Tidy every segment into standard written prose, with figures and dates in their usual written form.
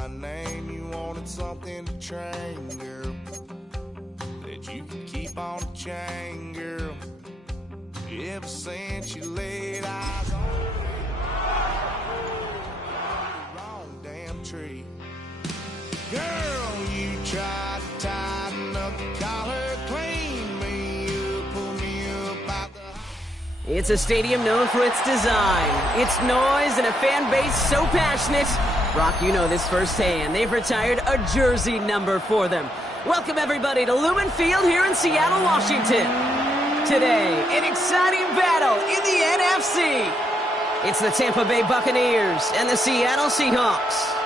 my name, you wanted something to train, girl, that you could keep on the chain, girl. Ever since you laid eyes on me, the wrong damn tree. Girl, you tried to tighten up the collar, clean me up, pull me up out the... It's a stadium known for its design, its noise, and a fan base so passionate. Brock, you know this firsthand. They've retired a jersey number for them. Welcome, everybody, to Lumen Field here in Seattle, Washington. Today, an exciting battle in the NFC. It's the Tampa Bay Buccaneers and the Seattle Seahawks.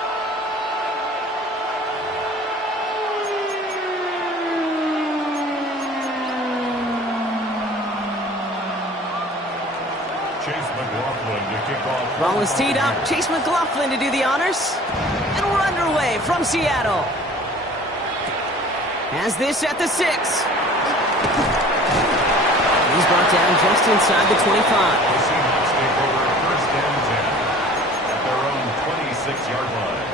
Chase McLaughlin to kick off. Ball is teed up. Chase McLaughlin to do the honors. And we're underway from Seattle. Has this at the 6. He's brought down just inside the 25. The Seahawks take over first and 10 at their own 26-yard line.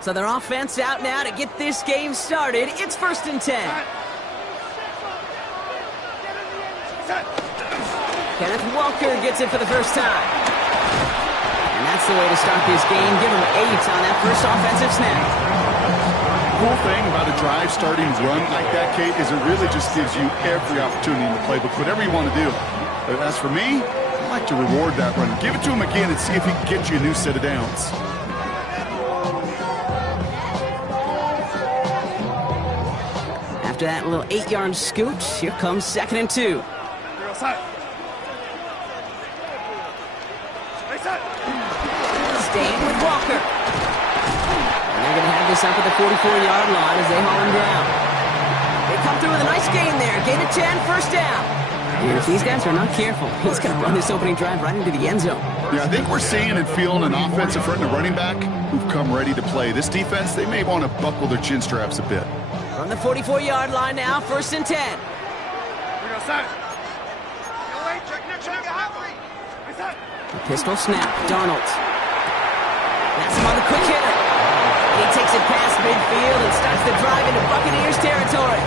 So their offense out now to get this game started. It's first and 10. Kenneth Walker gets it for the first time. And that's the way to start this game. Give him 8 on that first offensive snap. The cool thing about a drive starting run like that, Kate, is it really just gives you every opportunity in the playbook, whatever you want to do. But as for me, I like to reward that run. Give it to him again and see if he can get you a new set of downs. After that little 8-yard scoot, here comes second and 2. Staying with Walker. And they're going to have this up at the 44-yard line as they haul him down. They come through with a nice gain there. Gain of 10, first down. And if these guys are not careful, he's going to run this opening drive right into the end zone. Yeah, I think we're seeing and feeling an offensive front and a running back who've come ready to play. This defense, they may want to buckle their chin straps a bit. From the 44-yard line now, first and 10. A pistol snap, Darnold. That's him on the quick hitter. He takes it past midfield and starts the drive into Buccaneers territory.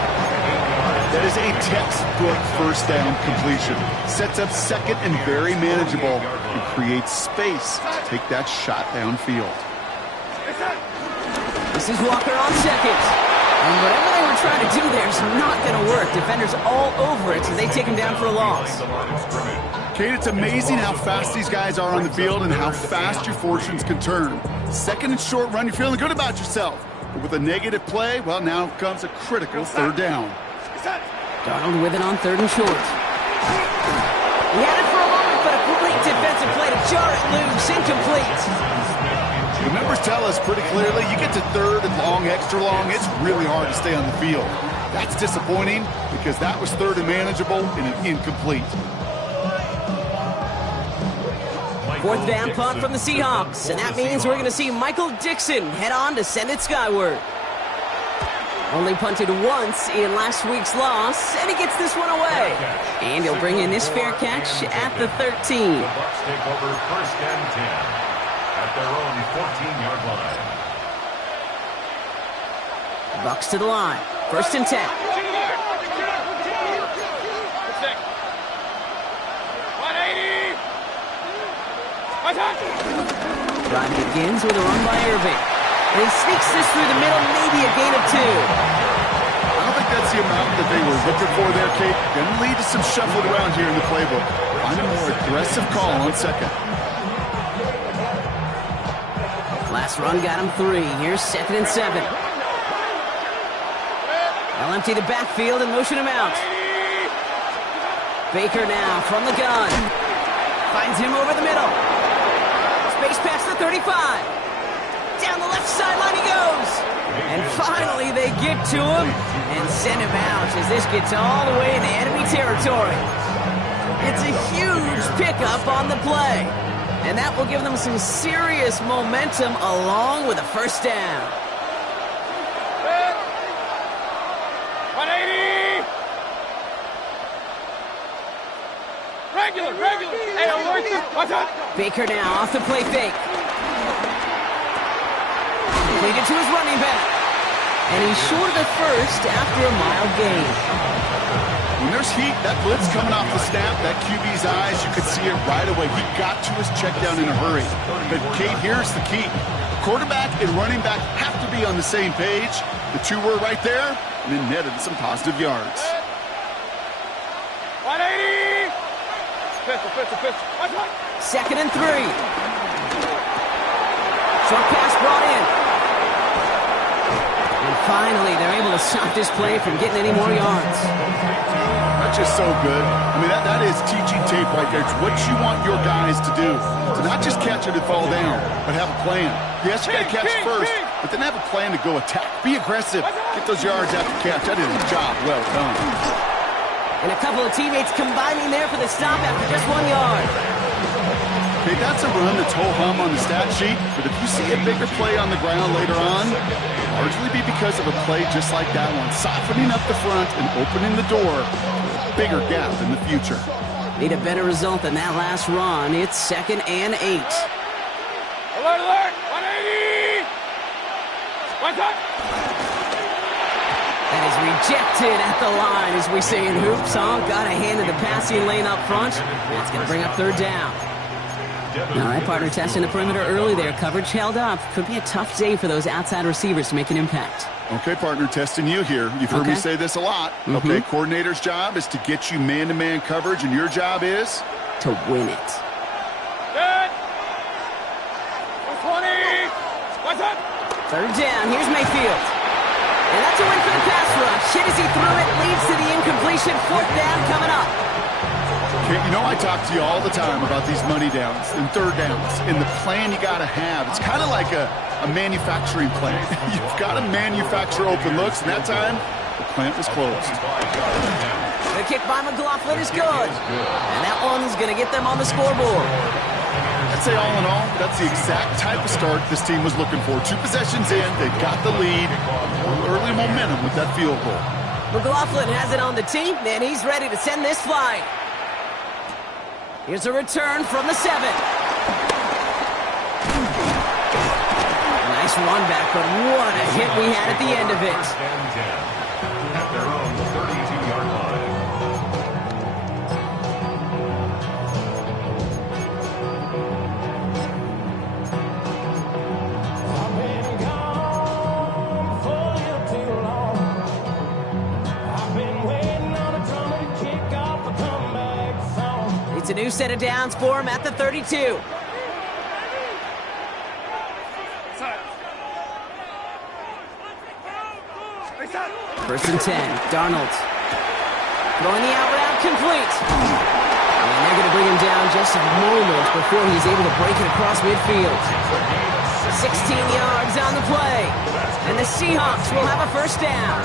That is a textbook first down completion. Sets up second and very manageable and creates space to take that shot downfield. This is Walker on second. And whatever they were trying to do there is not going to work. Defenders all over it, so they take him down for a loss. Kate, it's amazing how fast these guys are on the field and how fast your fortunes can turn. Second and short run, you're feeling good about yourself. But with a negative play, well, now comes a critical third down. Darnold with it on third and short. He had it for a moment, but a great defensive play to jar it loose, incomplete. The numbers tell us pretty clearly, you get to third and long, extra long, it's really hard to stay on the field. That's disappointing because that was third and manageable and an incomplete. Fourth down punt from the Seahawks, and that means we're going to see Michael Dixon head on to send it skyward. Only punted once in last week's loss, and he gets this one away. And he'll bring in this fair catch at the 13. The Bucs take over first and 10 at their own 14-yard line. Bucs to the line. First and 10. Drive begins with a run by Irving. And he sneaks this through the middle, maybe a gain of 2. I don't think that's the amount that they were looking for there, Kate. Going to lead to some shuffling around here in the playbook. Find a more aggressive call on second. Last run got him 3. Here's second and 7. They'll empty the backfield and motion him out. Baker now from the gun. Finds him over the middle. Space past the 35. Down the left sideline he goes. And finally they get to him and send him out as this gets all the way into enemy territory. It's a huge pickup on the play. And that will give them some serious momentum along with a first down. Baker now off the play fake. Completed to his running back. And he's short of the first after a mild gain. When there's heat, that blitz coming off the snap, that QB's eyes, you could see it right away. He got to his check down in a hurry. But, Kate, here's the key. Quarterback and running back have to be on the same page. The two were right there, and then netted some positive yards. 180! Pistol. 2nd and 3. Short pass brought in. And finally, they're able to stop this play from getting any more yards. That's just so good. I mean, that is teaching tape right there. It's what you want your guys to do. To not just catch it and fall down, but have a plan. Yes, you got to catch first, but then have a plan to go attack. Be aggressive. Get those yards after catch. That is a job well done. And a couple of teammates combining there for the stop after just 1 yard. Okay, that's a run that's ho-hum on the stat sheet, but if you see a bigger play on the ground later on, largely be because of a play just like that one, softening up the front and opening the door for a bigger gap in the future. Need a better result than that last run. It's 2nd and 8. Alert! 180! One touch! That is rejected at the line, as we say in hoops. Got a hand in the passing lane up front. That's going to bring up 3rd down. All right, partner, testing the perimeter early there. Coverage held up. Could be a tough day for those outside receivers to make an impact. Okay, partner, testing you here. You've heard me say this a lot. Okay, coordinator's job is to get you man-to-man coverage, and your job is? To win it. Good! 120! What's up? 3rd down. Here's Mayfield. And that's a win for the pass rush. Hit as he threw it. Leads to the incompletion. 4th down coming up. Okay, you know I talk to you all the time about these money downs and 3rd downs and the plan you got to have. It's kind of like a manufacturing plant. You've got to manufacture open looks, and that time, the plant was closed. The kick by McLaughlin is good. And that one's going to get them on the scoreboard. I'd say all in all, that's the exact type of start this team was looking for. 2 possessions in, they got the lead. Early momentum with that field goal. McLaughlin has it on the tee, and he's ready to send this flying. Here's a return from the 7. Nice run back, but what a hit we had at the end of it. At their own 32-yard line. I've been gone for you too long. I've been waiting on a drummer to kick off a comeback song. It's a new set of downs for him at the 32. First and 10. Darnold. Throwing the out route complete. And they're going to bring him down just a moment before he's able to break it across midfield. 16 yards on the play. And the Seahawks will have a 1st down.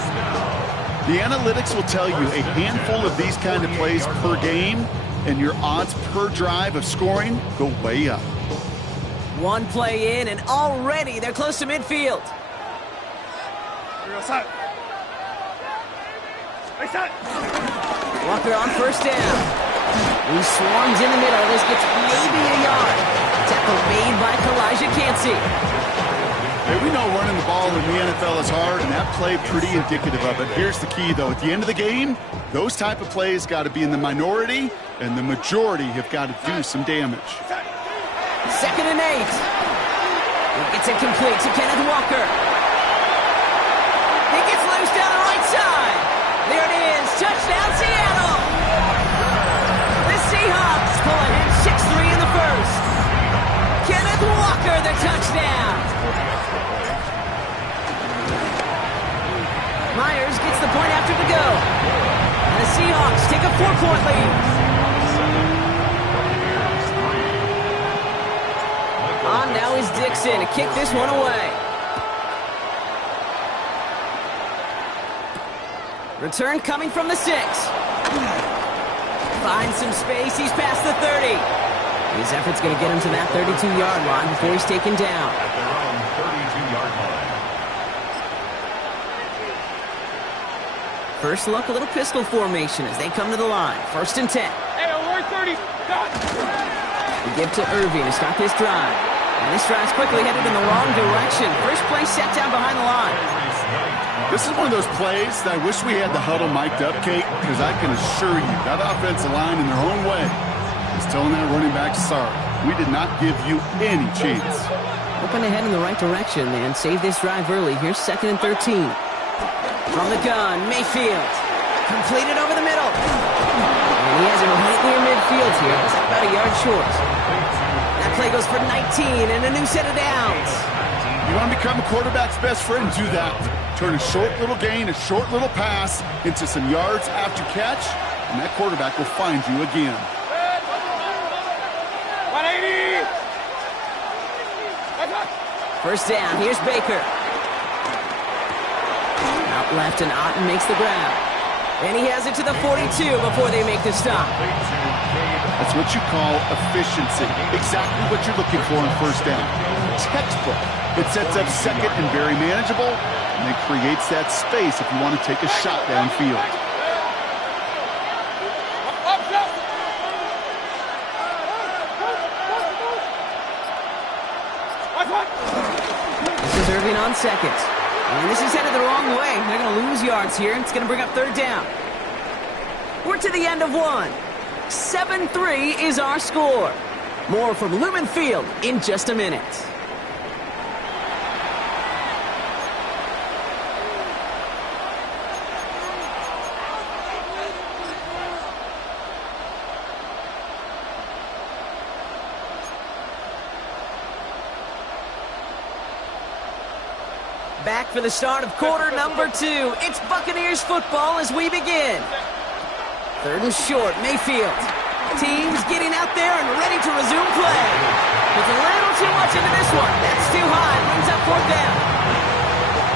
The analytics will tell you a handful of these kind of plays per game, and your odds per drive of scoring go way up. 1 play in, and already they're close to midfield. Walker on 1st down. He swarms in the middle. This gets maybe a yard. Tackle made by Kalijah Cansey. Hey, we know running the ball in the NFL is hard, and that play pretty indicative of it. Here's the key, though. At the end of the game, those type of plays got to be in the minority, and the majority have got to do some damage. 2nd and 8. He gets it complete to Kenneth Walker. He gets loose down the right side. There it is. Touchdown, Seattle. The Seahawks pull ahead 6-3 in the first. Kenneth Walker, the touchdown. Myers gets the point after to go. And the Seahawks take a 4-point lead. On now is Dixon to kick this one away. Return coming from the 6. Finds some space. He's past the 30. His effort's going to get him to that 32-yard line before he's taken down. At their own 32-yard line. First look, a little pistol formation as they come to the line. 1st and 10. Hey, work 30. Done. We give to Irving to start this drive. And this drive's quickly headed in the wrong direction. First play set down behind the line. This is one of those plays that I wish we had the huddle mic'd up, Kate, because I can assure you that offensive line in their own way is telling that running back, sorry, we did not give you any chance. Hoping to head in the right direction and save this drive early. Here's 2nd and 13. From the gun, Mayfield. Completed over the middle. And he has it right near midfield here. It's about a yard short. That play goes for 19 and a new set of downs. You want to become a quarterback's best friend? Do that. Turn a short little gain, a short little pass into some yards after catch, and that quarterback will find you again. 180. First down, here's Baker. Out left and Otten makes the grab. And he has it to the 42 before they make the stop. That's what you call efficiency. Exactly what you're looking for in first down. Textbook. It sets up second and very manageable, and it creates that space if you want to take a shot downfield. This is Irving on second. And this is headed the wrong way. They're going to lose yards here. It's going to bring up third down. We're to the end of one. 7-3 is our score. More from Lumen Field in just a minute. Back for the start of quarter number 2. It's Buccaneers football as we begin. 3rd and short, Mayfield. Teams getting out there and ready to resume play. With a little too much into this one. That's too high. Brings up 4th down.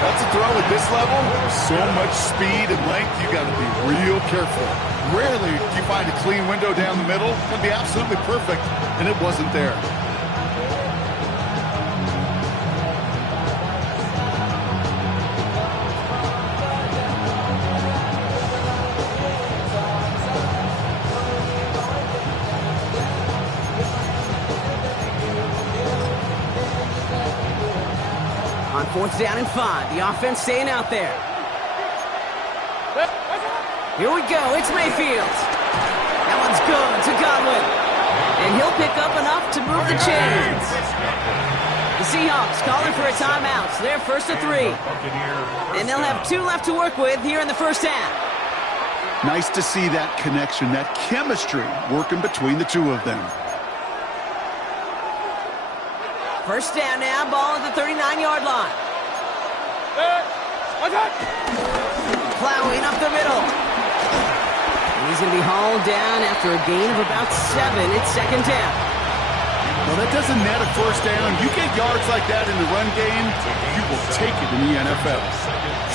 That's a throw at this level. So much speed and length, you got to be real careful. Rarely do you find a clean window down the middle. It'd be absolutely perfect, and it wasn't there. On 4th down and 5, the offense staying out there. Here we go, it's Mayfield. That one's good to Godwin. And he'll pick up enough to move the chains. The Seahawks calling for a timeout. So they're 1st and 3. And they'll have 2 left to work with here in the first half. Nice to see that connection, that chemistry working between the two of them. First down now, ball at the 39-yard line. Plowing up the middle. And he's going to be hauled down after a gain of about 7. It's 2nd down. Well, that doesn't net a first down. You get yards like that in the run game, you will take it in the NFL.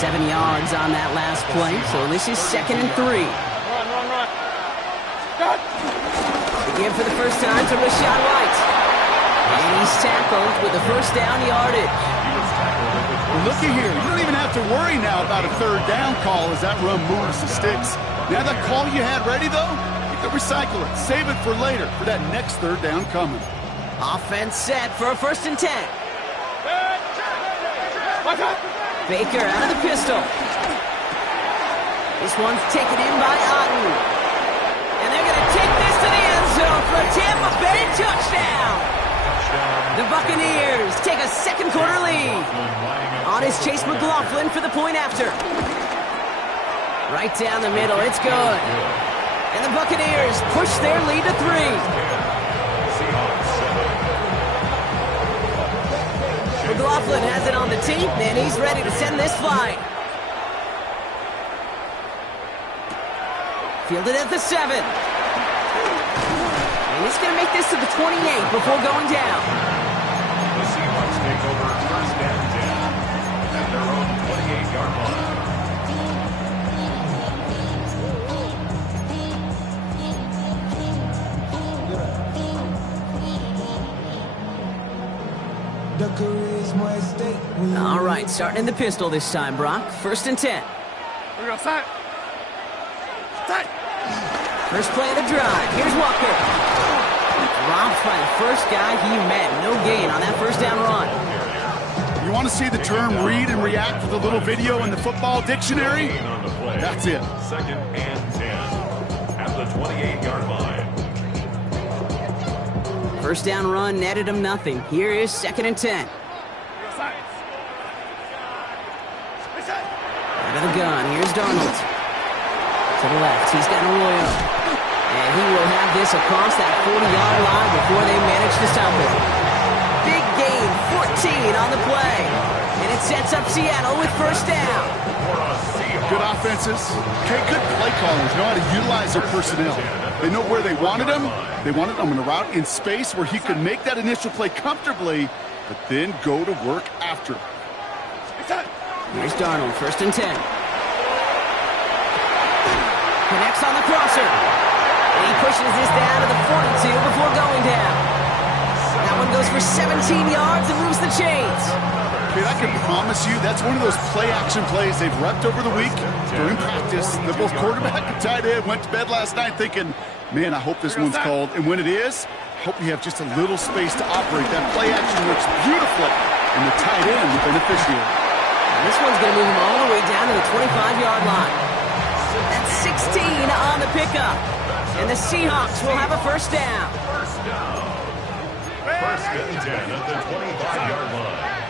7 yards on that last play, so this is 2nd and 3. Run. Cut. Again for the first time to Rashad White. And he's tackled with the first down yardage. Well, looky here. You don't even have to worry now about a 3rd down call as that run moves the sticks. Now that call you had ready, though, you can recycle it. Save it for later for that next 3rd down coming. Offense set for a 1st and 10. Baker out of the pistol. This one's taken in by Otten. And they're going to take this to the end zone for a Tampa Bay touchdown. The Buccaneers take a 2nd quarter lead. On is Chase McLaughlin for the point after. Right down the middle, it's good. And the Buccaneers push their lead to 3. McLaughlin has it on the tee, and he's ready to send this flying. Fielded at the 7. And he's going to make this to the 28 before going down. The Seahawks take over 1st and 10 at their own 28-yard line. All right, starting in the pistol this time, Brock. 1st and 10. We're going to set. First play of the drive. Here's Walker. Dropped by the first guy he met. No gain on that first down run. You want to see the term read and react with a little video in the football dictionary? That's it. Second and 10 at the 28-yard line. First down run netted him nothing. Here is second and 10. Out of the gun. Here's Darnold. To the left. He's got Arroyo. And he will have this across that 40-yard line before they manage to stop him. Big gain, 14 on the play. And it sets up Seattle with first down. Good offenses. Okay, good play callers know how to utilize their personnel. They know where they wanted him. They wanted him in a route in space where he could make that initial play comfortably, but then go to work after. Here's Darnold, first and 10. Connects on the crosser. And he pushes this down to the 42 before going down. That one goes for 17 yards and moves the chains. Okay, I can promise you that's one of those play-action plays they've repped over the week during practice. The both quarterback and tight end went to bed last night thinking, man, I hope this one's called. And when it is, I hope you have just a little space to operate. That play action works beautifully, and the tight end the beneficiary. And this one's going to move him all the way down to the 25-yard line. That's 16 on the pickup. And the Seahawks will have a first down. First and 10 at the 25-yard line.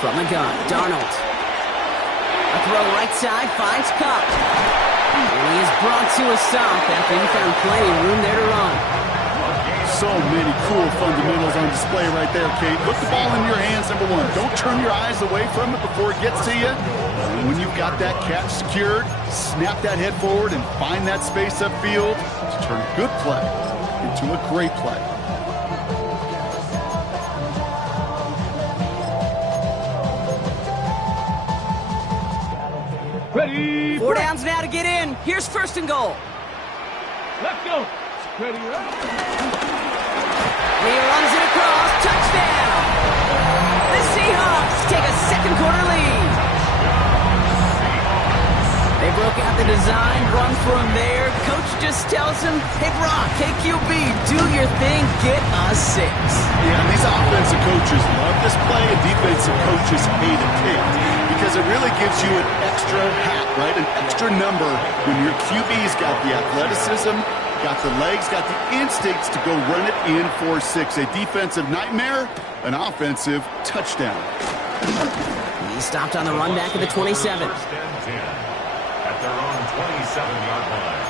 From the gun, Darnold. A throw right side, finds Cup. And he is brought to a stop after he found plenty of room there to run. So many cool fundamentals on display right there, Kate. Put the ball in your hands, number one. Don't turn your eyes away from it before it gets to you. And when you've got that catch secured, snap that head forward and find that space upfield to turn a good play into a great play. Ready. 4 downs now to get in. Here's first and goal. Let's go. Ready. He runs it across. Touchdown. The Seahawks take a second quarter lead. They broke out the design, run from there. Coach just tells him, hey, Brock, hey, QB, do your thing, get a 6. Yeah, and these offensive coaches love this play, and defensive coaches hate it, Kate, because it really gives you an extra hat, right, an extra number when your QB's got the athleticism, got the legs, got the instincts to go run it in for 6. A defensive nightmare, an offensive touchdown. He stopped on the run back at the 27. First and 10 at their own 27-yard line.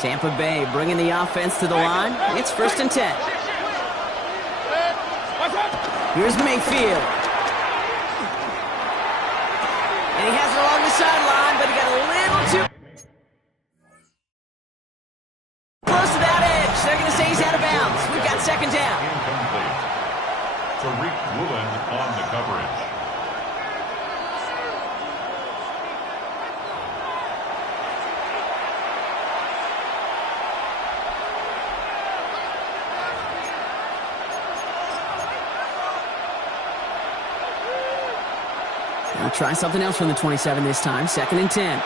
Tampa Bay bringing the offense to the line. It's first and 10. Here's Mayfield. And he has it along the sideline, but he got a little too close to that edge. They're going to say he's out of bounds. We've got second down. Incomplete. Tariq Woolen on the coverage. Now try something else from the 27 this time. Second and 10.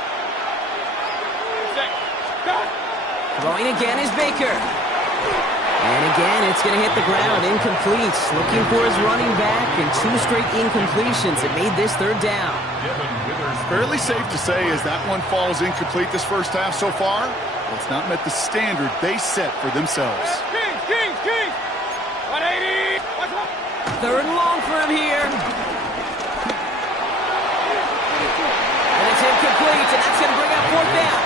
Throwing again is Baker. And again, it's going to hit the ground. Incomplete. Looking for his running back, and 2 straight incompletions. It made this third down. Fairly safe to say as that one falls incomplete this first half so far, it's not met the standard they set for themselves. Kings. 180. Third and long for him here. And it's incomplete, and that's going to bring up fourth down.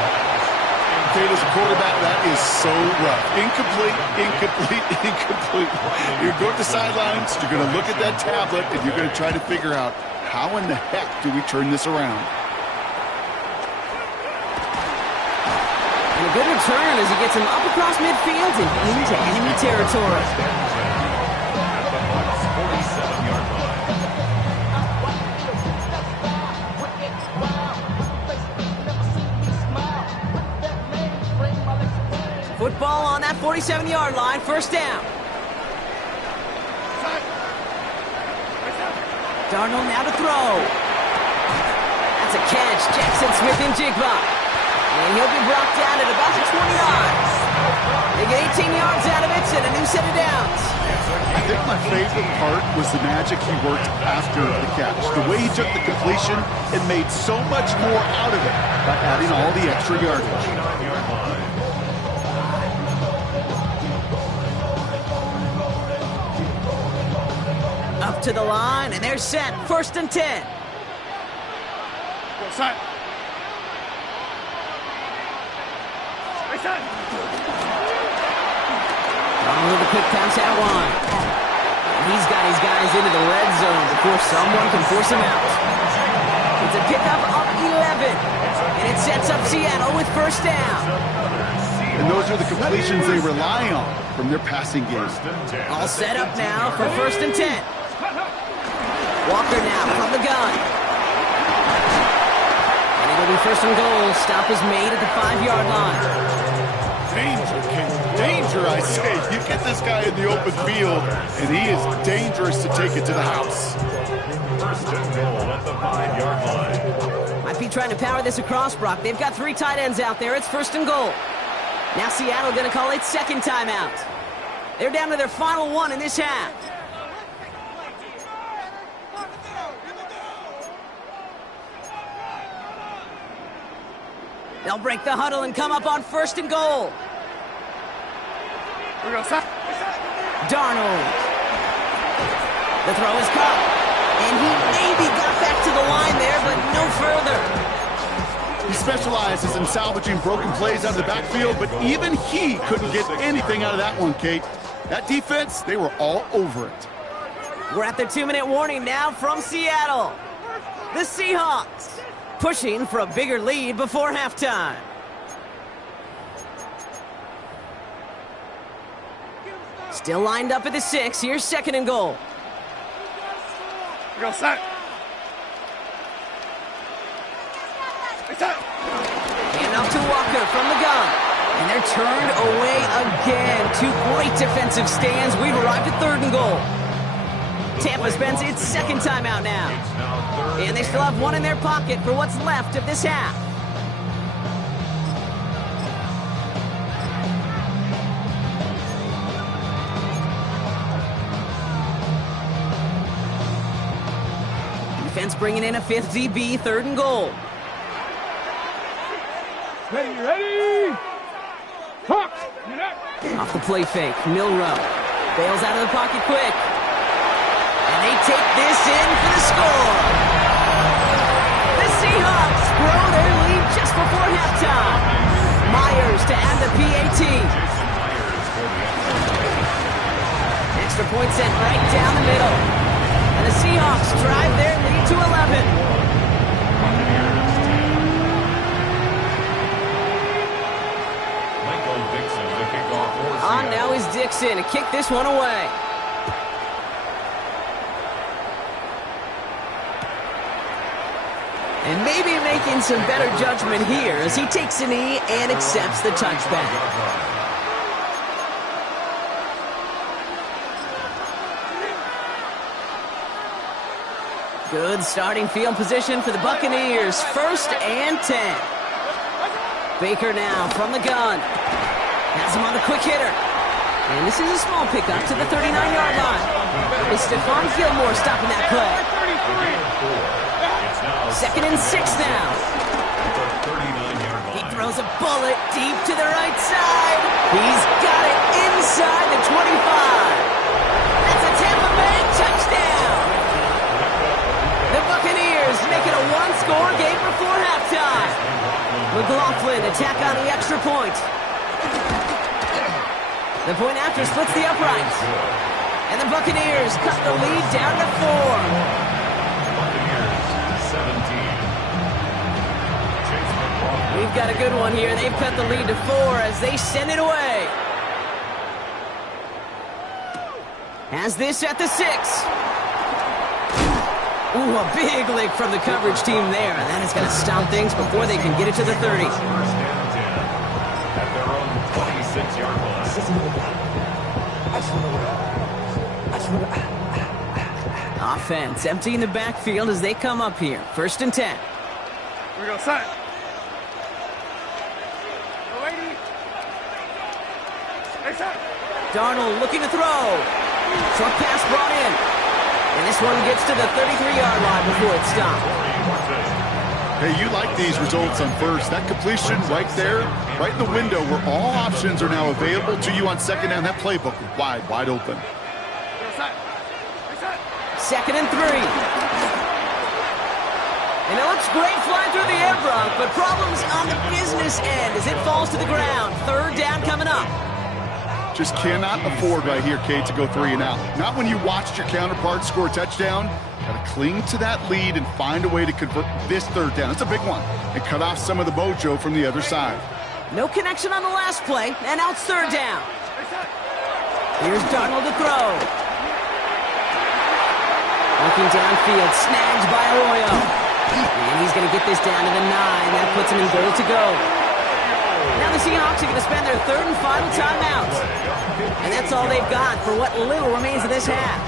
Kate, as a quarterback, that is so rough. Incomplete. You're going to the sidelines, you're going to look at that tablet, and you're going to try to figure out, how in the heck do we turn this around? And a good return as he gets him up across midfield and into enemy territory. At the Bucs 47-yard line. Football on that 47-yard line, first down. Darnold now to throw. That's a catch. Jackson Smith-Njigba. And he'll be brought down at about the 29. They get 18 yards out of it and a new set of downs. I think my favorite part was the magic he worked after the catch. The way he took the completion and made so much more out of it by adding all the extra yardage. Up to the line, and they're set. 1st and 10. With a quick pass out wide. He's got his guys into the red zone before someone can force him out. It's a pickup of 11, and it sets up Seattle with 1st down. And those are the completions they rely on from their passing game. All set up now for 1st and 10. Walker now from the gun. And it'll be 1st and goal. Stop is made at the 5-yard line. Danger, King. Danger, I say. You get this guy in the open field, and he is dangerous to take it to the house. 1st and goal at the 5-yard line. Might be trying to power this across, Brock. They've got 3 tight ends out there. It's 1st and goal. Now Seattle going to call its 2nd timeout. They're down to their final one in this half. They'll break the huddle and come up on 1st and goal. Darnold. The throw is caught. And he maybe got back to the line there, but no further. He specializes in salvaging broken plays out of the backfield, but even he couldn't get anything out of that one, Kate. That defense, they were all over it. We're at the 2-minute warning now from Seattle. The Seahawks pushing for a bigger lead before halftime. Still lined up at the 6. Here's 2nd and goal. And off to Walker from the gun. And they're turned away again. 2 great defensive stands. We've arrived at 3rd and goal. Tampa spends its 2nd timeout now. And they still have 1 in their pocket for what's left of this half. Defense bringing in a 5th DB, 3rd and goal. Ready? Hawks! Off the play fake, Milrow bails out of the pocket quick. And they take this in for the score. The Seahawks grow their lead just before halftime. Myers to add the PAT. Extra point sent right down the middle. And the Seahawks drive their lead to 11. On now is Dixon to kick this one away. And maybe making some better judgment here as he takes a knee and accepts the touchback. Good starting field position for the Buccaneers. 1st and 10. Baker now from the gun. Has him on the quick hitter. And this is a small pickup to the 39-yard line. It's Stephon Gilmore stopping that play. 2nd and 6 now. He throws a bullet deep to the right side. He's got it inside the 25. That's a Tampa Bay touchdown. The Buccaneers make it a 1-score game before halftime. McLaughlin attack on the extra point. The point after splits the uprights. And the Buccaneers cut the lead down to 4. We've got a good one here. They've cut the lead to 4 as they send it away. Has this at the 6. Ooh, a big lick from the coverage team there. And that is going to stop things before they can get it to the 30. At their own 26-yard line. Offense emptying the backfield as they come up here. 1st and 10. Here we go, set. Hey, set. Darnold looking to throw. Short pass brought in. And this one gets to the 33-yard line before it's stopped. Hey, you like these results on first. That completion right there, right in the window where all options are now available to you on 2nd down. That playbook wide open. 2nd and 3. And it looks great flying through the air, Brock, but problems on the business end as it falls to the ground. 3rd down coming up. Just cannot afford right here, Kate, to go 3 and out. Not when you watched your counterpart score a touchdown. Got to cling to that lead and find a way to convert this 3rd down. It's a big one. And cut off some of the mojo from the other side. No connection on the last play, and now it's 3rd down. Here's Darnold to throw. Looking downfield, snagged by Arroyo. And he's going to get this down to the 9. That puts him in goal to go. Now the Seahawks are going to spend their 3rd and final timeout. And that's all they've got for what little remains of this half.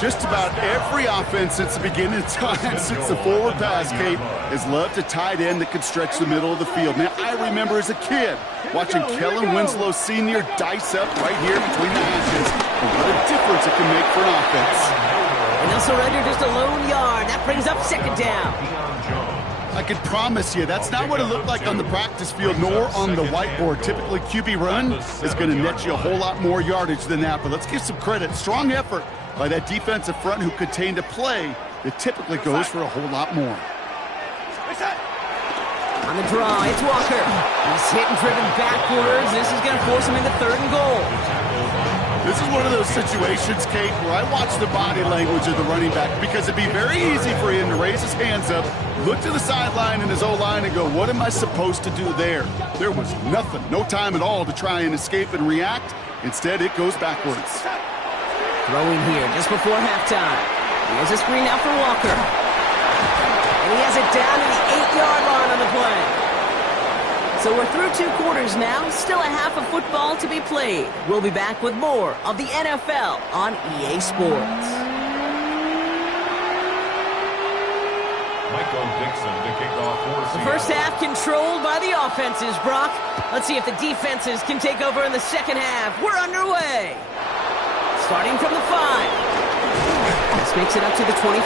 Just about every offense since the beginning of time, since the forward pass, Kate, has loved a tight end that could stretch the middle of the field. Now, I remember as a kid watching Kellen Winslow Sr. dice up right here between the hashes. And what a difference it can make for an offense. And they'll surrender just a lone yard. That brings up 2nd down. I can promise you, that's not what it looked like on the practice field, nor on the whiteboard. Typically, QB run is going to net you a whole lot more yardage than that. But let's give some credit. Strong effort by that defensive front who contained a play that typically goes for a whole lot more. On the draw, it's Walker. He's hit and driven backwards. This is going to force him into 3rd and goal. This is one of those situations, Kate, where I watch the body language of the running back because it'd be very easy for him to raise his hands up, look to the sideline in his O-line and go, what am I supposed to do there? There was nothing, no time at all to try and escape and react. Instead, it goes backwards. Throwing here just before halftime. Here's a screen now for Walker. And he has it down to the 8-yard line on the play. So we're through 2 quarters now. Still a half of football to be played. We'll be back with more of the NFL on EA Sports. Michael Dixon to kick off for The first half controlled by the offenses, Brock. Let's see if the defenses can take over in the second half. We're underway. Starting from the 5. This makes it up to the 25.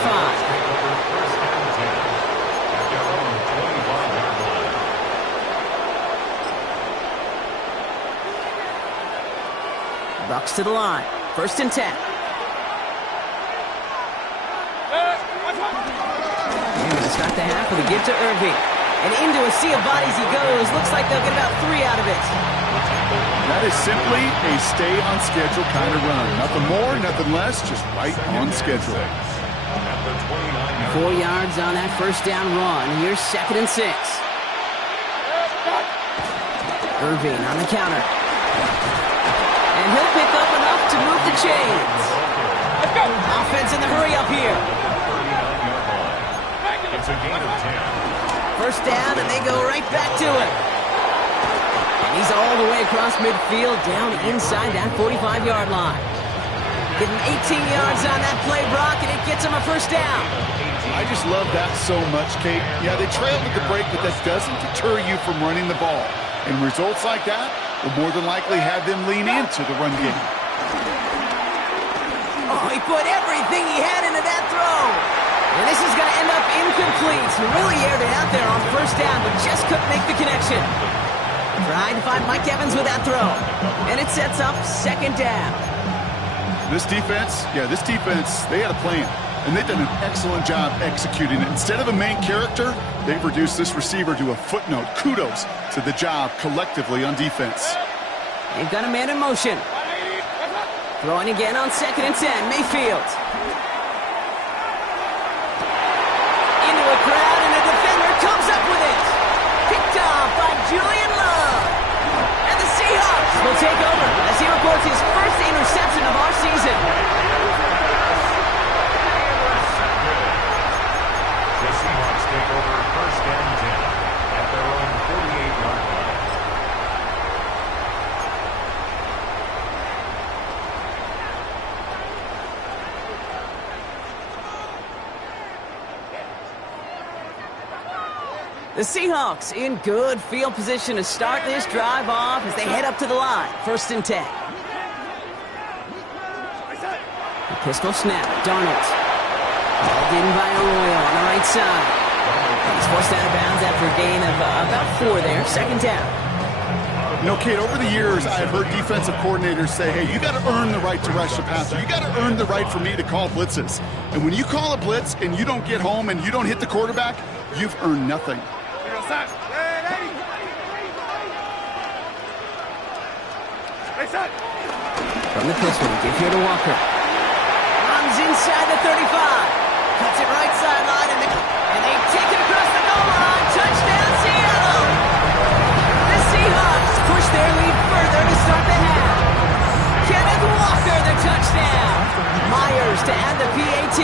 Bucs to the line. 1st and 10. And to start the half with a give to Irving. And into a sea of bodies he goes. Looks like they'll get about 3 out of it. That is simply a stay-on-schedule kind of run. Nothing more, nothing less, just right on schedule. 4 yards on that 1st down run. Here's 2nd and 6. Irving on the counter. And he'll pick up enough to move the chains. Offense in the hurry up here. It's a gain of 10. 1st down, and they go right back to it. And he's all the way across midfield, down inside that 45-yard line. Give him 18 yards on that play, Brock, and it gets him a 1st down. I just love that so much, Kate. Yeah, they trailed at the break, but that doesn't deter you from running the ball. And results like that will more than likely have them lean into the run game. Oh, he put everything he had into that throw. And this is going to end up incomplete. He really aired it out there on 1st down, but just couldn't make the connection. Trying to find Mike Evans with that throw. And it sets up 2nd down. This defense, they had a plan. And they've done an excellent job executing it. Instead of a main character, they've reduced this receiver to a footnote. Kudos to the job collectively on defense. They've got a man in motion. Throwing again on 2nd and 10. Mayfield. Into a crowd, and the defender comes up with it. Picked off by Julian Love. And the Seahawks will take over as he records his 1st interception of our season. The Seahawks take over 1st and 10 at their own 48-yard line. The Seahawks in good field position to start this drive off as they head up to the line. 1st and 10. The pistol snap. Darnold. Called in by Arroyo on the right side. He's forced out of bounds after a gain of about 4 there. 2nd down. You know, Kate, over the years, I've heard defensive coordinators say, hey, you got to earn the right to rush the passer. You got to earn the right for me to call blitzes. And when you call a blitz and you don't get home and you don't hit the quarterback, you've earned nothing. From the pistol, give here to Walker. Runs inside the 35. Cuts it right sideline, and they take it across the goal line. Touchdown, Seattle! The Seahawks push their lead further to start the half. Kenneth Walker, the touchdown. Myers to add the PAT.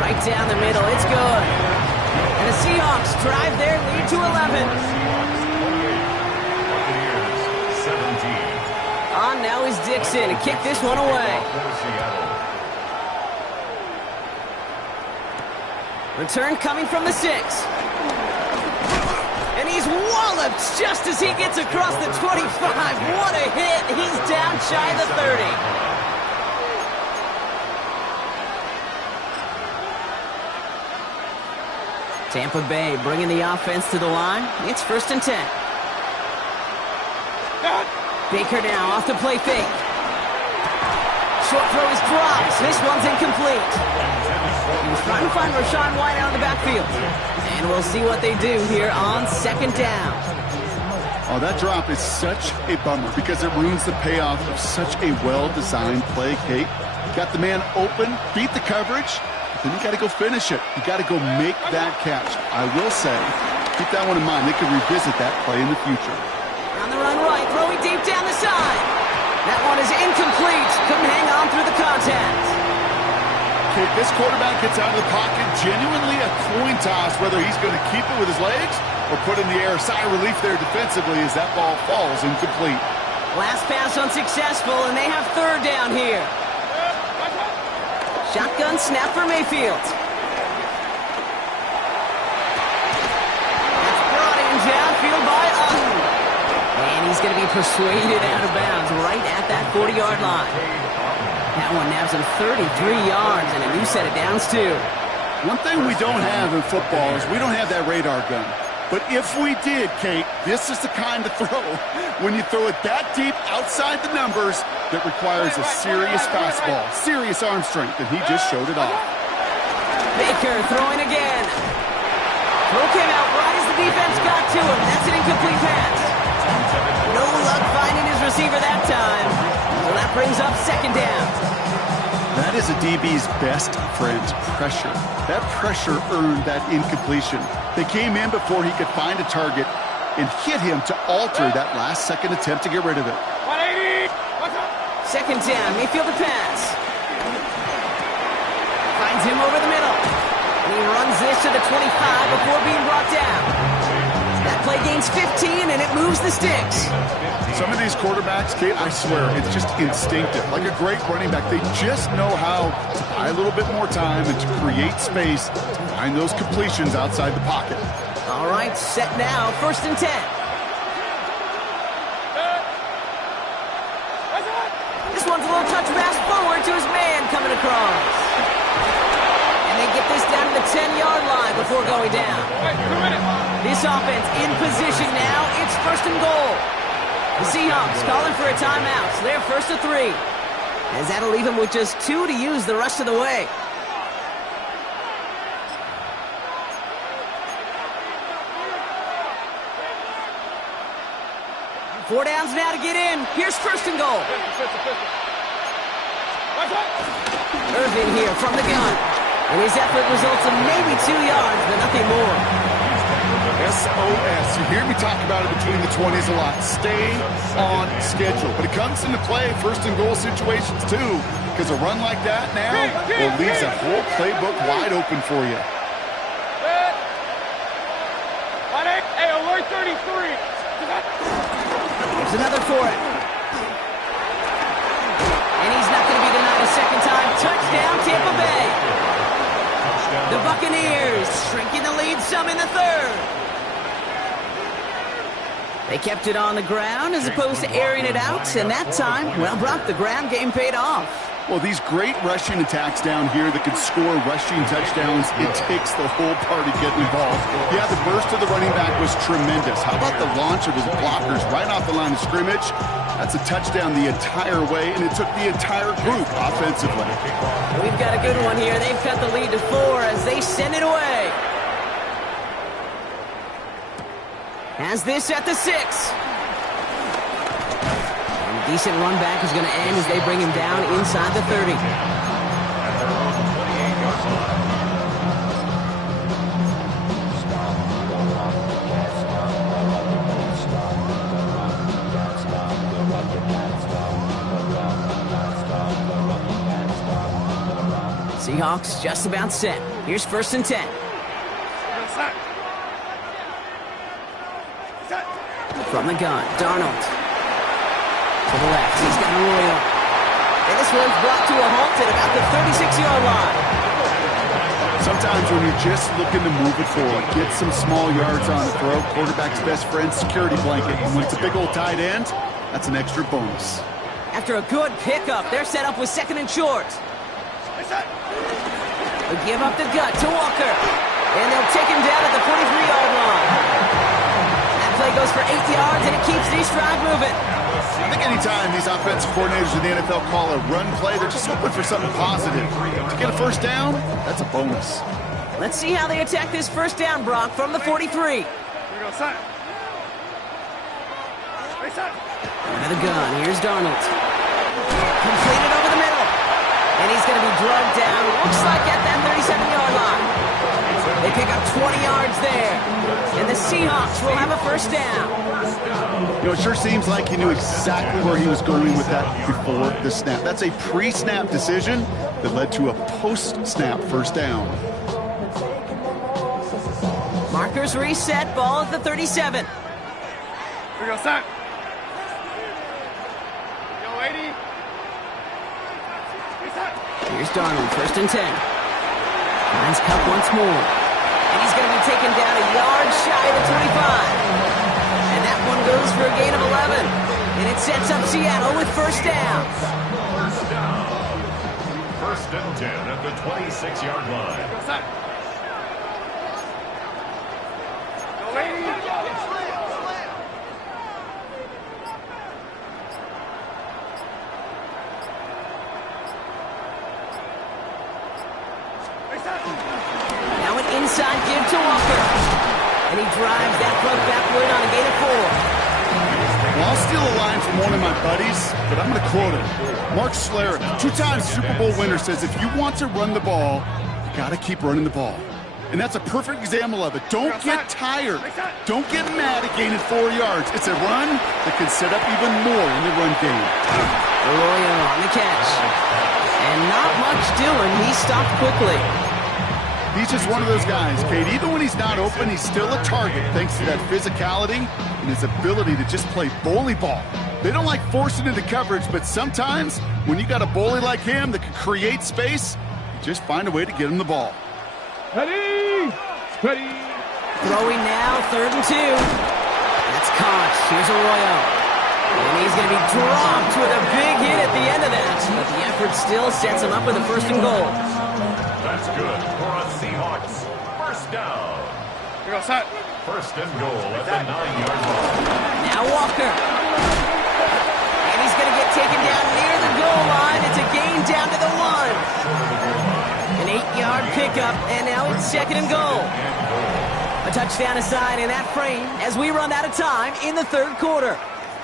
Right down the middle, it's good. And the Seahawks drive their lead to 11. On now is Dixon to kick this one away. Return coming from the 6. And he's walloped just as he gets across the 25. What a hit. He's down shy of the 30. Tampa Bay bringing the offense to the line. It's 1st and 10. Baker now off the play fake. Short throw is dropped. This one's incomplete. He's trying to find Rashawn White out of the backfield. And we'll see what they do here on 2nd down. Oh, that drop is such a bummer because it ruins the payoff of such a well-designed play, Kate. Got the man open, beat the coverage, then you got to go finish it. You got to go make that catch. I will say, keep that one in mind. They can revisit that play in the future. On the run right, throwing deep down the side. That one is incomplete. Couldn't hang on through the contact. Okay, this quarterback gets out of the pocket, genuinely a coin toss whether he's going to keep it with his legs or put in the air. Sigh of relief there defensively as that ball falls incomplete. Last pass unsuccessful, and they have 3rd down here. Shotgun snap for Mayfield. That's brought in downfield by Ahu. And he's going to be persuaded out of bounds right at that 40-yard line. That one nabs him 33 yards and a new set of downs, too. One thing we don't have in football is we don't have that radar gun. But if we did, Kate, this is the kind of throw, when you throw it that deep outside the numbers, that requires a serious fastball, serious arm strength, and he just showed it off. Baker throwing again. Throw came out right as the defense got to him. That's an incomplete pass. No luck finding his receiver that time. So that brings up 2nd down. That is a DB's best friend, pressure. That pressure earned that incompletion. They came in before he could find a target and hit him to alter that last-second attempt to get rid of it. 2nd down, Mayfield to pass. Finds him over the middle. And he runs this to the 25 before being brought down. That play gains 15, and it moves the sticks. Some of these quarterbacks, Kate, I swear, it's just instinctive. Like a great running back, they just know how to buy a little bit more time and to create space to find those completions outside the pocket. All right, set now, 1st and 10. This one's a little touch pass forward to his man coming across. And they get this down to the 10-yard line before going down. This offense in position now. It's 1st and goal. The Seahawks calling for a timeout. So they're 1st and 3. As that'll leave them with just 2 to use the rest of the way. Four downs now to get in. Here's 1st and goal. Irvin here from the gun. And his effort results in maybe 2 yards, but nothing more. SOS. You hear me talk about it between the 20s a lot. Stay on schedule. But it comes into play 1st and goal situations too. Because a run like that now leaves that whole playbook wide open for you. Hey, alert 33. There's another for it. And he's not going to be denied a second time. Touchdown, Tampa Bay. come in the third. They kept it on the ground as opposed to airing it out, and that time, well, Brock, the ground game paid off. Well, these great rushing attacks down here that can score rushing touchdowns, it takes the whole party getting involved. Yeah, the burst of the running back was tremendous. How about the launch of his blockers right off the line of scrimmage? That's a touchdown the entire way, and it took the entire group offensively. We've got a good one here. They've cut the lead to 4 as they send it away. Has this at the 6. Decent run back is going to end as they bring him down inside the 30. Seahawks just about set. Here's 1st and 10. From the gun, Darnold. To the left, he's got Arroyo. And this one's brought to a halt at about the 36-yard line. Sometimes when you're just looking to move it forward, get some small yards on the throw, quarterback's best friend, security blanket. And when it's a big old tight end, that's an extra bonus. After a good pickup, they're set up with 2nd and short. They give up the gut to Walker. And they'll take him down at the 43-yard line. That play goes for 8 yards, and it keeps this drive moving. I think anytime these offensive coordinators in the NFL call a run play, they're just hoping for something positive. To get a first down, that's a bonus. Let's see how they attack this first down, Brock, from the 43. Under the gun, here's Darnold. Completed over the middle. And he's going to be drugged down, looks like at that 37-yard line. They pick up 20 yards there. And the Seahawks will have a first down. You know, it sure seems like he knew exactly where he was going with that before the snap. That's a pre-snap decision that led to a post-snap first down. Markers reset, ball at the 37. Here we go, set. Yo, 80. Here's Darnold, 1st and 10. Finds Cup once more. And he's going to be taken down a yard shy of the 25. And that one goes for a gain of 11. And it sets up Seattle with first down. First down. 1st and 10 at the 26-yard line. Now an inside give to Walker. And he drives that plug backward on a gain of 4. Well, I'll steal a line from one of my buddies, but I'm going to quote him. Mark Schlereth, 2-time Super Bowl winner, says if you want to run the ball, you got to keep running the ball. And that's a perfect example of it. Don't get tired. Don't get mad at gaining 4 yards. It's a run that can set up even more in the run game. Arroyo on the catch. And not much doing. He stopped quickly. He's just one of those guys, Kate. Even when he's not open, he's still a target thanks to that physicality and his ability to just play bully ball. They don't like forcing into coverage, but sometimes when you got a bully like him that can create space, you just find a way to get him the ball. Ready. Ready. Throwing now, 3rd and 2. That's caught. Here's Arroyo. And he's going to be dropped with a big hit at the end of that. But the effort still sets him up with a 1st and goal. That's good for a Seahawks first down. Here we go, set. 1st and goal at the 9-yard line. Now Walker. And he's going to get taken down near the goal line. It's a gain down to the 1. An 8-yard pickup, and now it's 2nd and goal. A touchdown aside in that frame as we run out of time in the 3rd quarter.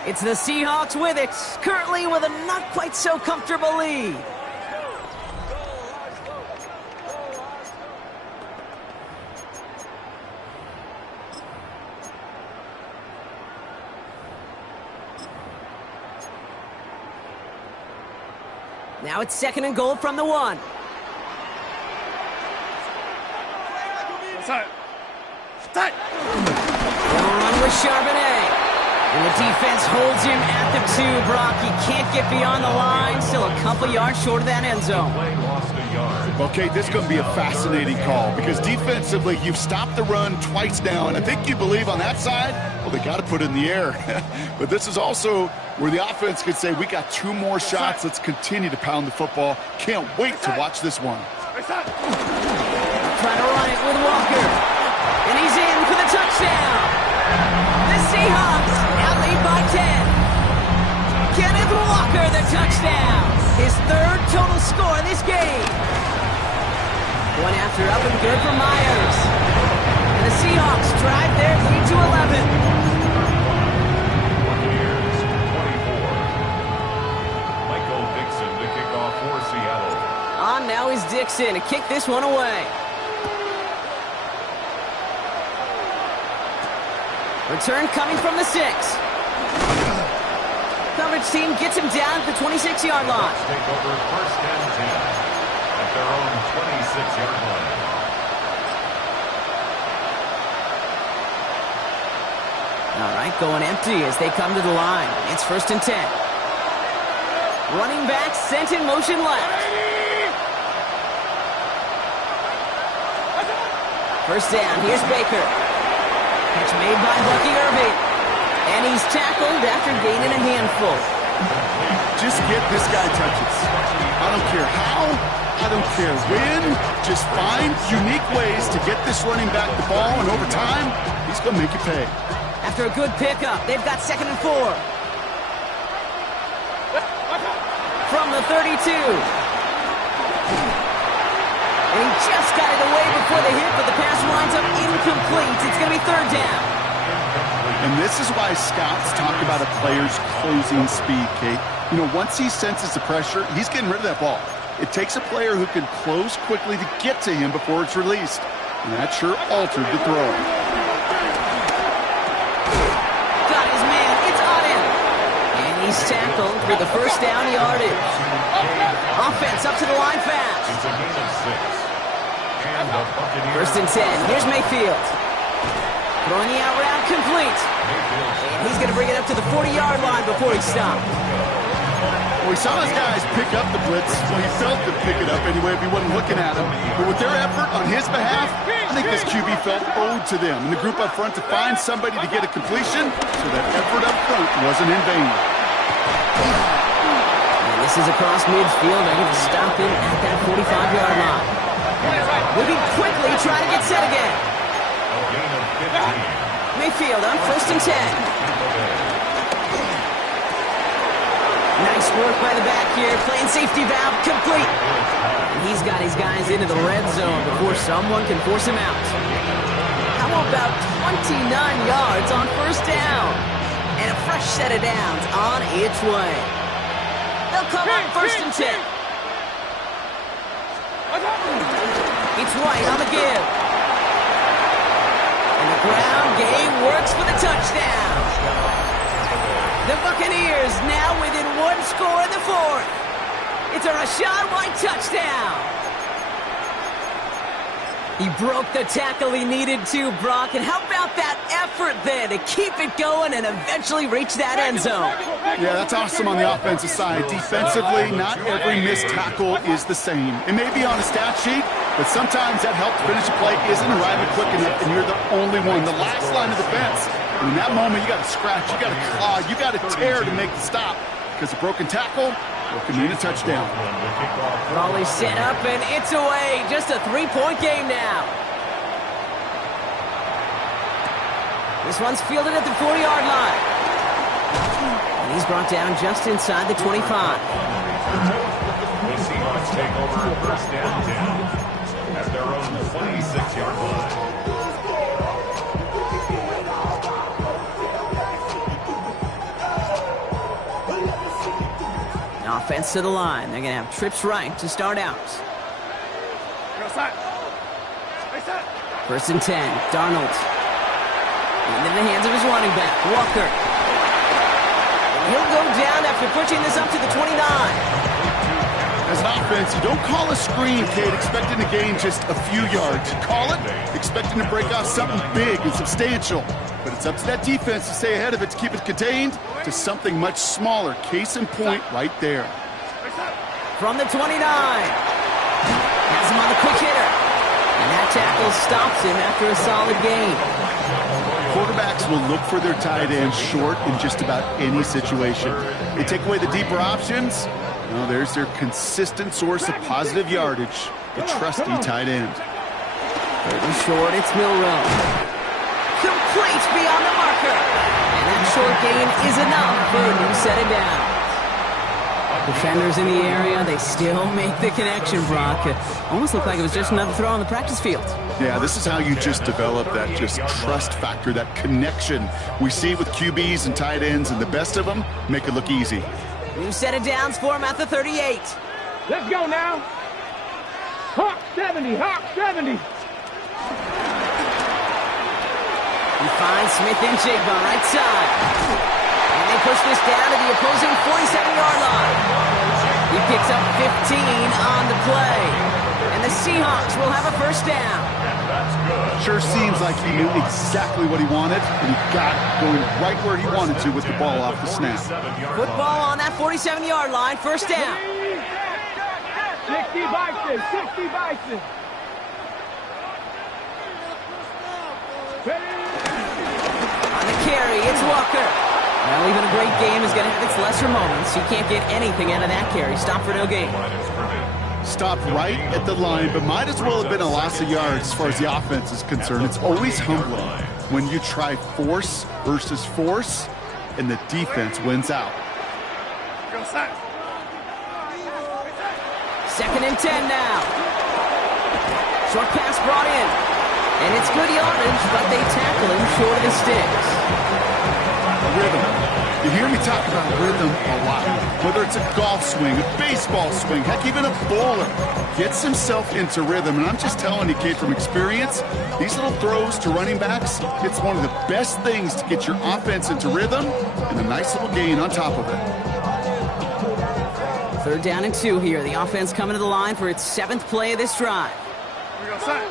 It's the Seahawks with it, currently with a not quite so comfortable lead. Now it's 2nd and goal from the 1. Set. Set. They'll run with Charbonnet. And the defense holds him at the 2, Brock. He can't get beyond the line. Still a couple yards short of that end zone. Play lost a yard. Okay, this is going to be a fascinating call because defensively, you've stopped the run twice now, and I think you believe on that side, well, they got to put it in the air. But this is also where the offense could say, we got 2 more shots. Let's continue to pound the football. Can't wait to watch this one. Trying to run it with Walker. And he's in for the touchdown. The Seahawks now lead by 10. Kenneth Walker, the touchdown. His 3rd total score in this game. One after up and good for Myers. And the Seahawks drive their lead to 11. Buccaneers 24. Michael Dixon to kick off for Seattle. On now is Dixon to kick this one away. Return coming from the 6. Coverage team gets him down at the 26-yard line. Take over 1st and 10 at their own 26-yard line. All right, going empty as they come to the line. It's 1st and 10. Running back sent in motion left. 1st down, here's Baker. Catch made by Bucky Irving. And he's tackled after gaining a handful. Just get this guy touches. I don't care how, I don't care when. Just find unique ways to get this running back the ball, and over time, he's going to make you pay. After a good pickup, they've got 2nd and 4. From the 32. And he just got it away before the hit, but the pass winds up incomplete. It's going to be 3rd down. And this is why scouts talk about a player's closing speed, Kate. You know, once he senses the pressure, he's getting rid of that ball. It takes a player who can close quickly to get to him before it's released. And that sure altered the throw. Got his man. It's on him. And he's tackled for the 1st down yardage. Offense up to the line fast. It's a gain of 6. And the Buccaneers. 1st and 10. Here's Mayfield. Throwing the out route complete. And he's going to bring it up to the 40-yard line before he stopped. Well, we saw his guys pick up the blitz. Well, he felt them pick it up anyway if he wasn't looking at him. But with their effort on his behalf, I think this QB felt owed to them and the group up front to find somebody to get a completion so that effort up front wasn't in vain. And this is across midfield. They're going to stop him at that 45-yard line. Moving quickly, trying to get set again. A gain of 15. Mayfield on 1st and 10. Nice work by the back here. Playing safety valve complete. And he's got his guys into the red zone before someone can force him out. How about 29 yards on 1st down? And a fresh set of downs on its way. They'll come on 1st and 10. It's White on the give. And the ground game works for the touchdown. The Buccaneers now within 1 score in the 4th. It's a Rachaad White touchdown. He broke the tackle he needed to, Brock. And how about that effort then to keep it going and eventually reach that end zone? Yeah, that's awesome on the offensive side. Defensively, not every missed tackle is the same. It may be on a stat sheet, but sometimes that help to finish a play isn't arriving quick enough, and you're the only one, the last line of defense. And in that moment, you got to scratch, you got to claw, you got to tear to make the stop, because a broken tackle can mean a touchdown. Raleigh set up, and it's away. Just a 3-point game now. This one's fielded at the 40-yard line. And he's brought down just inside the 25. The Seahawks take over 1st and 10 at their own 26-yard line. Offense to the line. They're going to have trips right to start out. 1st and 10. Darnold. Into the hands of his running back, Walker. And he'll go down after pushing this up to the 29. As an offense, you don't call a screen, Kate, expecting to gain just a few yards. You call it expecting to break off something big and substantial. but it's up to that defense to stay ahead of it, to keep it contained to something much smaller. Case in point right there. From the 29. Has him on the quick hitter. And that tackle stops him after a solid gain. Quarterbacks will look for their tight end short in just about any situation. They take away the deeper options. Well, there's their consistent source of positive yardage, the trusty tight end. Third and short, it's Milrow. Complete beyond the marker. And that short gain is enough for a new set of downs. Defenders in the area, they still make the connection, Brock. Almost looked like it was just another throw on the practice field. Yeah, this is how you just develop that just trust factor, that connection. We see it with QBs and tight ends, and the best of them make it look easy. New set of downs for him at the 38. Let's go now. Hawk 70, Hawk 70. He finds Smith and Jigba right side. And they push this down to the opposing 47-yard line. He picks up 15 on the play. And the Seahawks will have a first down. Sure seems like he knew exactly what he wanted, and he got it going right where he wanted to with the ball off the snap. Football on that 47-yard line, first down. 60 Bison, 60 Bison. On the carry, it's Walker. Well, even a great game is going to have its lesser moments. You can't get anything out of that carry. Stop for no gain. Stopped right at the line, but might as well have been a loss of yards as far as the offense is concerned. It's always humbling when you try force versus force, and the defense wins out. Go set. Second and 10 now. Short pass brought in. And it's good yardage, but they tackle him short of the sticks. Rhythm. You hear me talk about rhythm a lot. Whether it's a golf swing, a baseball swing, heck, even a bowler gets himself into rhythm. And I'm just telling you, kid, from experience, these little throws to running backs, it's one of the best things to get your offense into rhythm and a nice little gain on top of it. Third down and 2 here. The offense coming to the line for its 7th play of this drive. We go set.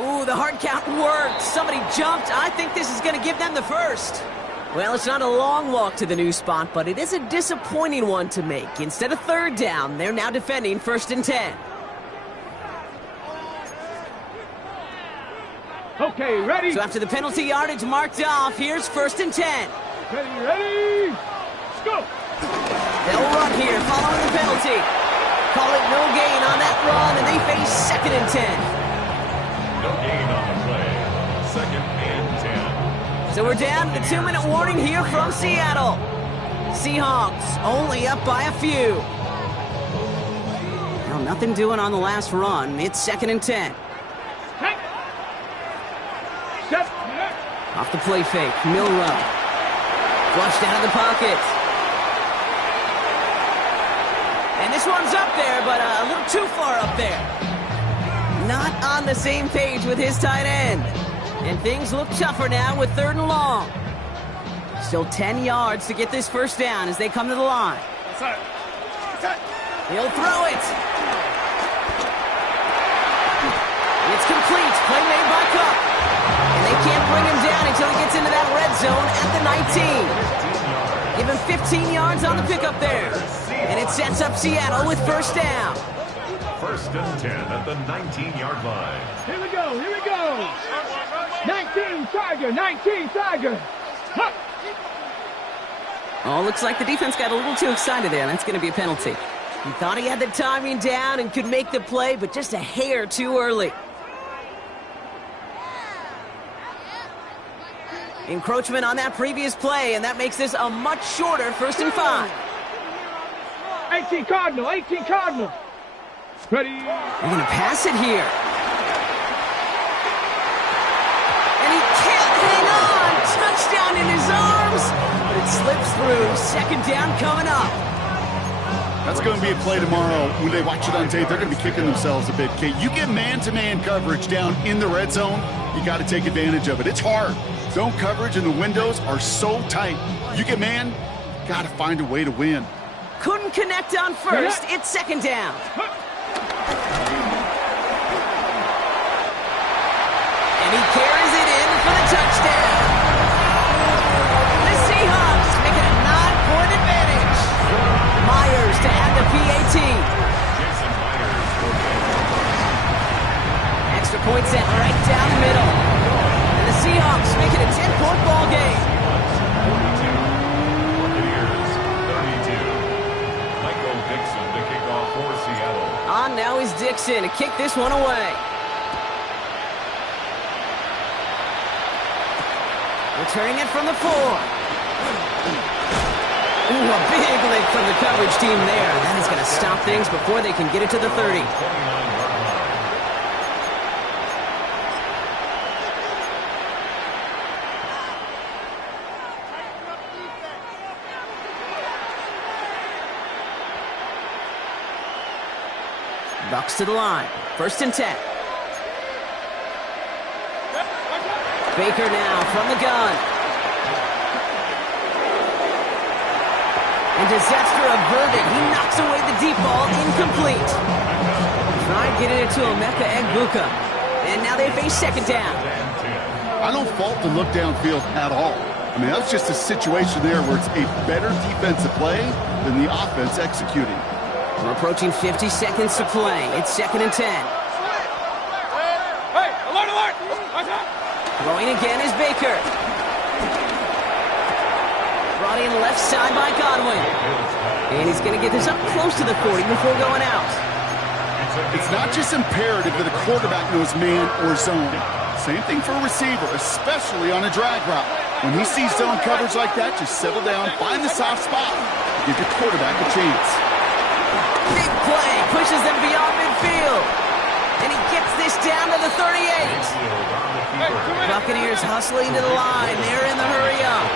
Ooh, the hard count worked. Somebody jumped. I think this is going to give them the first. Well, it's not a long walk to the new spot, but it is a disappointing one to make. Instead of third down, they're now defending 1st and 10. Okay, ready? So after the penalty yardage marked off, here's 1st and 10. Ready? Let's go. They'll run here following the penalty. Call it no gain on that run, and they face 2nd and 10. No gain on the play. 2nd and 10. So we're down to the 2-minute warning here from Seattle. Seahawks only up by a few. Well, nothing doing on the last run. It's 2nd and 10. Hey. Step. Off the play fake, Milrow. Flushed out of the pocket. And this one's up there, but a little too far up there. Not on the same page with his tight end. And things look tougher now with 3rd and long. Still 10 yards to get this first down as they come to the line. Set. Set. He'll throw it. It's complete. Play made by Cup. And they can't bring him down until he gets into that red zone at the 19. Give him 15 yards on the pickup there. And it sets up Seattle with first down. 1st and 10 at the 19-yard line. Here we go. Here we go. 19 Tiger. 19 Tiger. Huh. Oh, looks like the defense got a little too excited there. That's going to be a penalty. He thought he had the timing down and could make the play, but just a hair too early. Encroachment on that previous play, and that makes this a much shorter 1st and 5. 18 Cardinal. 18 Cardinal. Ready? They're going to pass it here. And he can't hang on. Touchdown in his arms. But it slips through. 2nd down coming up. That's going to be a play tomorrow. When they watch it on tape, they're going to be kicking themselves a bit, Kate. You get man-to-man coverage down in the red zone, you got to take advantage of it. It's hard. Zone coverage and the windows are so tight. You get man, got to find a way to win. couldn't connect on first. It's second down. And he carries it in for the touchdown. The Seahawks make it a 9-point advantage. Myers to add the PAT. Extra point set right down the middle. And the Seahawks make it a 10-point ball game. 42. Buccaneers 32. Michael Dixon to kick off for Seattle. On now is Dixon to kick this one away. Returning it from the 4. Ooh, a big lick from the coverage team there. That is going to stop things before they can get it to the 30. 29-yard line. Bucs to the line. 1st and 10. Baker now from the gun. And disaster averted. He knocks away the deep ball, incomplete. Trying getting it to Emeka Egbuka. And now they face second down. I don't fault the look downfield at all. I mean, that's just a situation there where it's a better defensive play than the offense executing. We're approaching 50 seconds to play. It's 2nd and 10. Hey, alert, alert! Throwing again is Baker. Brought in left side by Godwin. And he's going to get this up close to the 40 before going out. It's not just imperative that a quarterback knows man or zone. Same thing for a receiver, especially on a drag route. When he sees zone coverage like that, just settle down, find the soft spot, give your quarterback a chance. Big play pushes them beyond midfield. And he gets this down to the 38. Buccaneers hustling to the line. They're in the hurry up.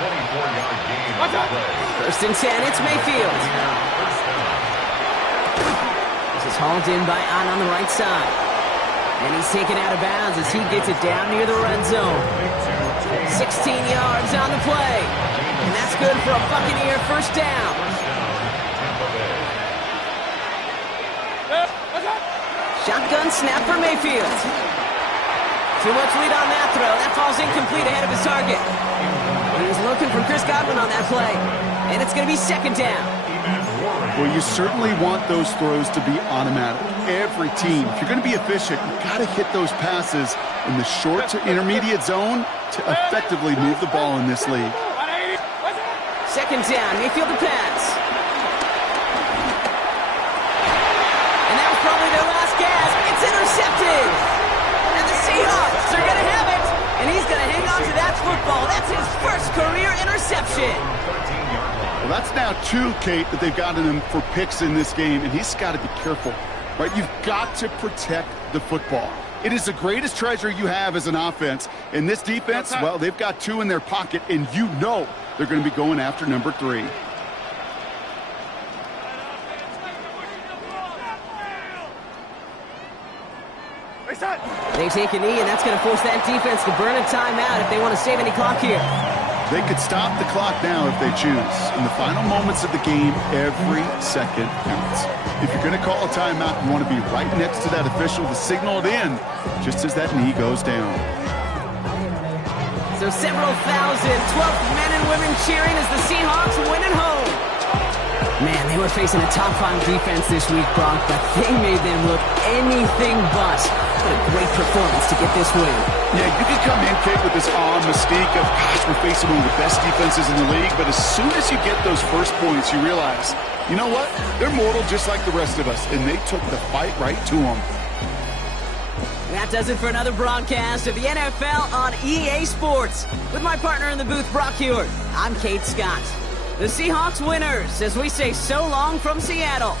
24-yard gain on the play. 1st and 10, it's Mayfield. This is hauled in by on the right side. And he's taken out of bounds as he gets it down near the red zone. 16 yards on the play. And that's good for a Buccaneer 1st down. Shotgun snap for Mayfield. Too much lead on that throw. That falls incomplete ahead of his target. He was looking for Chris Godwin on that play. And it's going to be second down. Well, you certainly want those throws to be automatic. Every team, if you're going to be efficient, you've got to hit those passes in the short to intermediate zone to effectively move the ball in this league. Second down, Mayfield to pass. And that was probably their last gasp. It's intercepted. And the Seahawks are going to have it. And he's going to hang on to that football. That's his first career interception. Well, that's now 2, Kate, that they've gotten him for picks in this game, and he's got to be careful, right? You've got to protect the football. It is the greatest treasure you have as an offense. In this defense, well, they've got 2 in their pocket, and you know they're going to be going after number 3. They take a knee, and that's going to force that defense to burn a timeout if they want to save any clock here. They could stop the clock now if they choose. In the final moments of the game, every second counts. If you're going to call a timeout, you want to be right next to that official to signal it in just as that knee goes down. So several thousand 12th men and women cheering as the Seahawks win at home. Man, they were facing a top-5 defense this week, Brock, but they made them look anything but. What a great performance to get this win. Yeah, you can come in, Kate, with this awe and mystique of, gosh, we're facing one of the best defenses in the league, but as soon as you get those first points, you realize, you know what? They're mortal just like the rest of us, and they took the fight right to them. That does it for another broadcast of the NFL on EA Sports. With my partner in the booth, Brock Hewitt, I'm Kate Scott. The Seahawks winners as we say so long from Seattle.